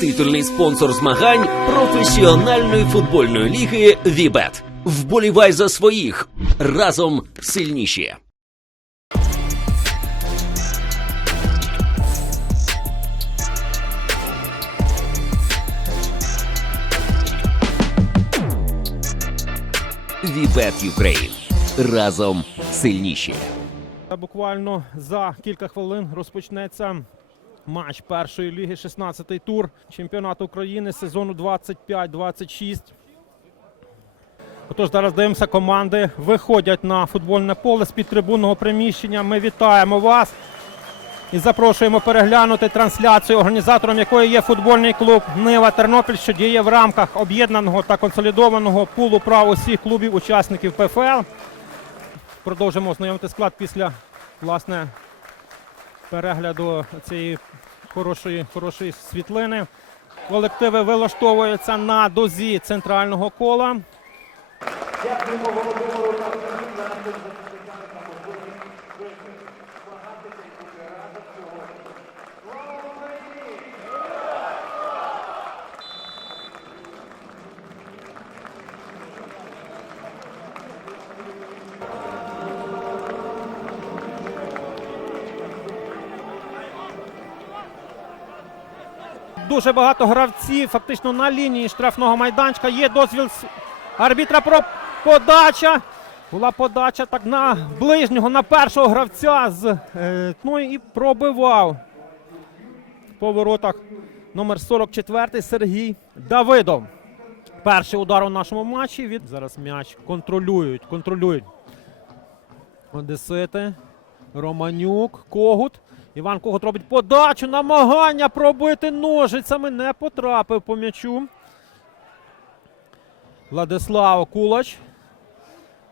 титульний спонсор змагань професіональної футбольної ліги Вібет. Вболівай за своїх разом сильніші. Вібет Юкрейн разом сильніші. Буквально за кілька хвилин розпочнеться матч першої ліги, 16-й тур чемпіонату України сезону 25-26. Отож, зараз дивимося, команди виходять на футбольне поле з під трибунного приміщення. Ми вітаємо вас і запрошуємо переглянути трансляцію, організатором якої є футбольний клуб Нива Тернопіль, що діє в рамках об'єднаного та консолідованого пулу прав усіх клубів учасників ПФЛ. Продовжимо ознайомити склад після власне перегляду цієї хорошої, хорошої світлини. Колективи вилаштовуються на дозі центрального кола. Дякуємо Володимиру дуже багато гравців. Фактично на лінії штрафного майданчика. Є дозвіл арбітра про подача. Була подача так на ближнього, на першого гравця. з е, Ну і пробивав по воротах номер 44 Сергій Давидов. Перший удар у нашому матчі. Від... Зараз м'яч контролюють. контролюють. Одесити. Романюк, Когут. Іван Когут робить подачу. Намагання пробити ножицями. Не потрапив по м'ячу. Владислав Кулач.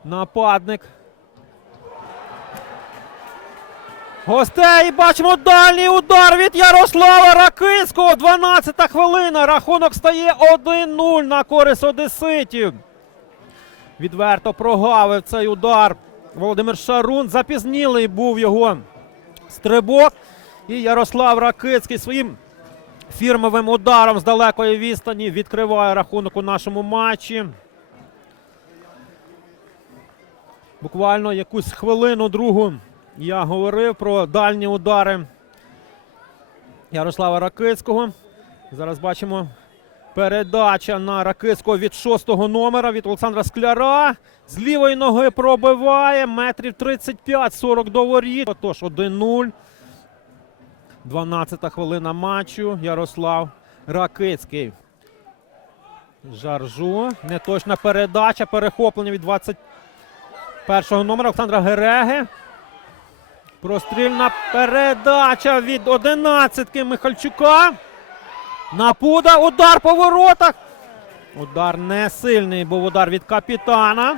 Нападник. Гостей бачимо дальній удар від Ярослава Ракинського. 12-та хвилина. Рахунок стає 1-0 на користь Одеситів. Відверто прогавив цей удар. Володимир Шарун. Запізнілий був його стрибок. І Ярослав Ракицький своїм фірмовим ударом з далекої відстані відкриває рахунок у нашому матчі. Буквально якусь хвилину другу я говорив про дальні удари Ярослава Ракицького. Зараз бачимо. Передача на Ракиско від шостого номера від Олександра Скляра. З лівої ноги пробиває. Метрів 35-40 до воріт. Отож, 1-0. 12-та хвилина матчу. Ярослав Ракицький. Жаржу. Неточна передача. Перехоплення від 21-го номера Олександра Гереги. Прострільна передача від 11-ки Михальчука. Напуда. Удар по воротах. Удар не сильний. Був удар від капітана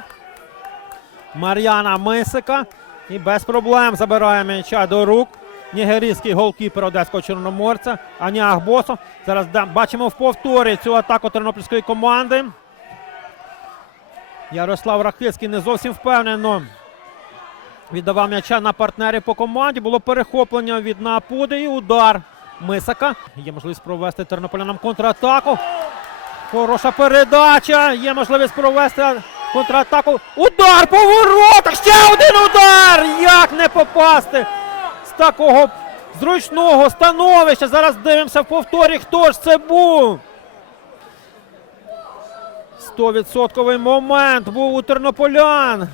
Мар'яна Мисика. І без проблем забирає м'яча до рук. Нігерійський голкіпер Одеського Чорноморця Аня Ахбосо. Зараз бачимо в повторі цю атаку тернопільської команди. Ярослав Рахицький не зовсім впевнено. Віддавав м'яча на партнері по команді. Було перехоплення від напуди і удар. Мисака. Є можливість провести тернополянам контратаку. Хороша передача. Є можливість провести контратаку. Удар по воротах! Ще один удар! Як не попасти з такого зручного становища. Зараз дивимося в повторі. Хто ж це був? 100% момент був у тернополян.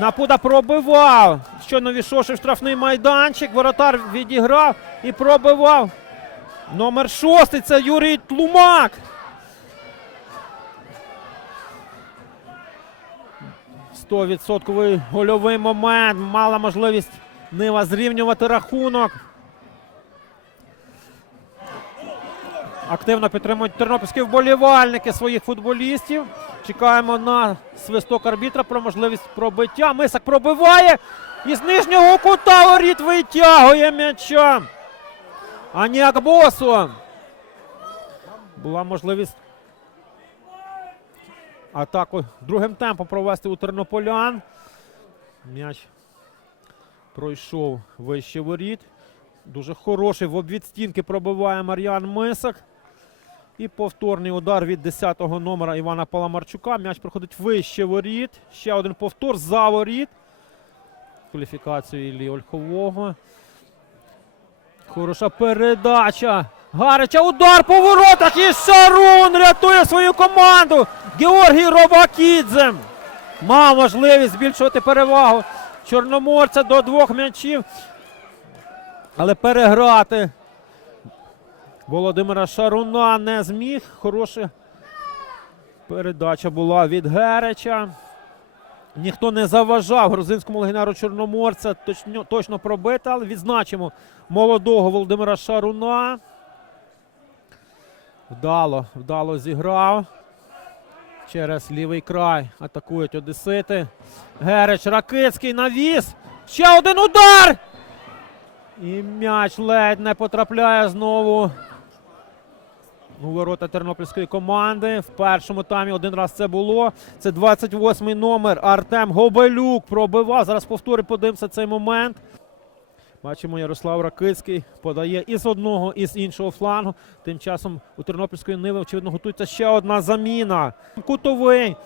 Напуда пробивав. Щойно війшовши в штрафний майданчик. Воротар відіграв і пробивав. Номер шостий. Це Юрій Тлумак. Стовідсотковий гольовий момент. Мала можливість Нива зрівнювати рахунок. Активно підтримують тернопільські вболівальники своїх футболістів. Чекаємо на свисток арбітра про можливість пробиття. Мисак пробиває. І з нижнього кута воріт витягує м'яча. Аніак босу. Була можливість атаку другим темпом провести у тернополян. М'яч пройшов вище воріт. Дуже хороший в обвід стінки пробиває Мар'ян Мисак. І повторний удар від 10-го номера Івана Паламарчука. М'яч проходить вище воріт. Ще один повтор за воріт. Кваліфікацію Іллі Ольхового. Хороша передача. Гарича удар по воротах. І Шарун рятує свою команду. Георгій Робакідзем. Мав можливість збільшувати перевагу Чорноморця до двох м'ячів. Але переграти Володимира Шаруна не зміг. Хороша передача була від Гереча. Ніхто не заважав грузинському легендару Чорноморця. Точно точно пробити, але відзначимо молодого Володимира Шаруна. Вдало, вдало зіграв. Через лівий край атакують Одесити. Герич Ракицький навіс. Ще один удар. І м'яч ледь не потрапляє знову у ворота тернопільської команди. В першому таймі один раз це було. Це 28-й номер. Артем Гобелюк пробивав. Зараз повтори, подивимося цей момент. Бачимо, Ярослав Ракицький подає із одного, і з іншого флангу. Тим часом у Тернопільської ниви, очевидно, готується ще одна заміна. Кутовий.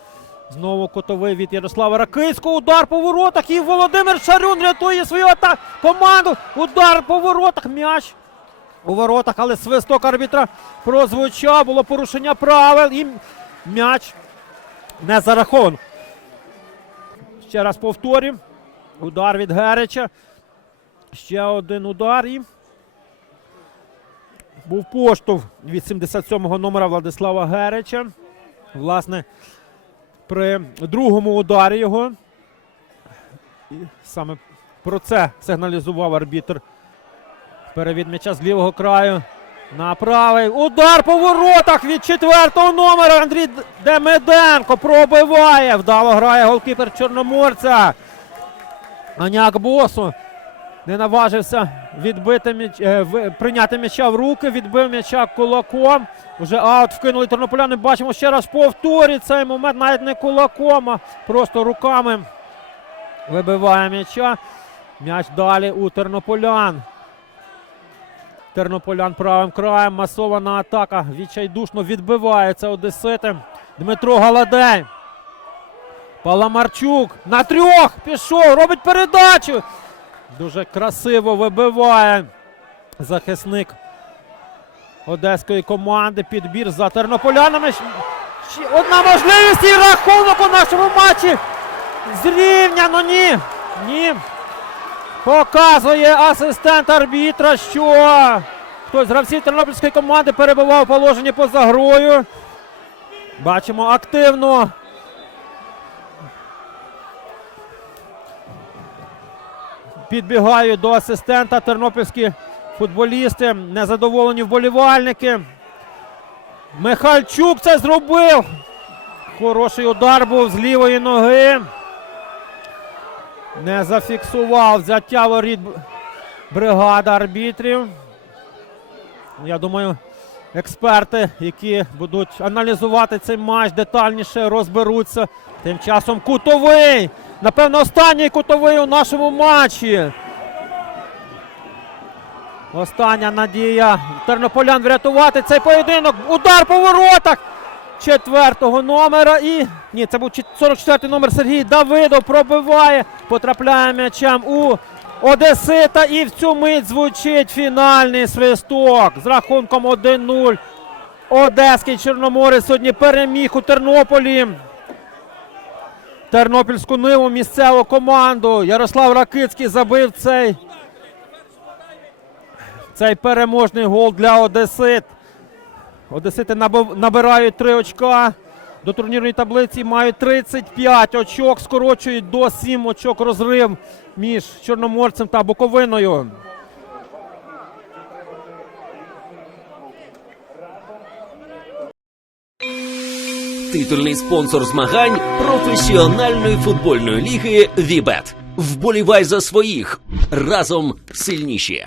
Знову котовий від Ярослава Ракицького. Удар по воротах. І Володимир Шарюн рятує свою атаку команду. Удар по воротах. М'яч у воротах, але свисток арбітра прозвучав. Було порушення правил і м'яч не зарахован. Ще раз повторю. Удар від Герича. Ще один удар. і Був поштовх від 77-го номера Владислава Герича. Власне, при другому ударі його. саме про це сигналізував арбітр. Перевід м'яча з лівого краю. На правий. Удар по воротах від четвертого номера. Андрій Демеденко пробиває. Вдало грає голкіпер Чорноморця. Аняк босу. Не наважився відбити м'яч, е, прийняти м'яча в руки, відбив м'яча кулаком. Уже аут вкинули тернополяни. Бачимо ще раз повторі цей момент. Навіть не кулаком, а просто руками вибиває м'яча. М'яч далі у тернополян тернополян правим краєм. Масована атака. Відчайдушно відбивається одесити. Дмитро Галадей. Паламарчук на трьох пішов. Робить передачу. Дуже красиво вибиває захисник одеської команди. Підбір за тернополянами. Ще Одна можливість і рахунок у нашому матчі. Зрівняно ну ні. Ні. Показує асистент арбітра, що хтось гравців тернопільської команди перебував положення поза грою. Бачимо активно. Підбігають до асистента тернопільські футболісти, незадоволені вболівальники. Михальчук це зробив. Хороший удар був з лівої ноги. Не зафіксував взяття воріт бригада арбітрів. Я думаю, експерти, які будуть аналізувати цей матч, детальніше розберуться. Тим часом кутовий. Напевно, останній кутовий у нашому матчі. Остання надія тернополян врятувати цей поєдинок. Удар по воротах четвертого номера. І ні, це був 44-й номер Сергій Давидов. Пробиває, потрапляє м'ячем у Одесита. І в цю мить звучить фінальний свисток з рахунком 1-0. Одеський Чорноморець сьогодні переміг у Тернополі. Тернопільську ниву місцеву команду. Ярослав Ракицький забив цей. Цей переможний гол для Одесит. Одесити набирають 3 очка. До турнірної таблиці мають 35 очок. Скорочують до 7 очок розрив між Чорноморцем та Буковиною. Титульний спонсор змагань професіональної футбольної ліги Вібет. Вболівай за своїх разом сильніші.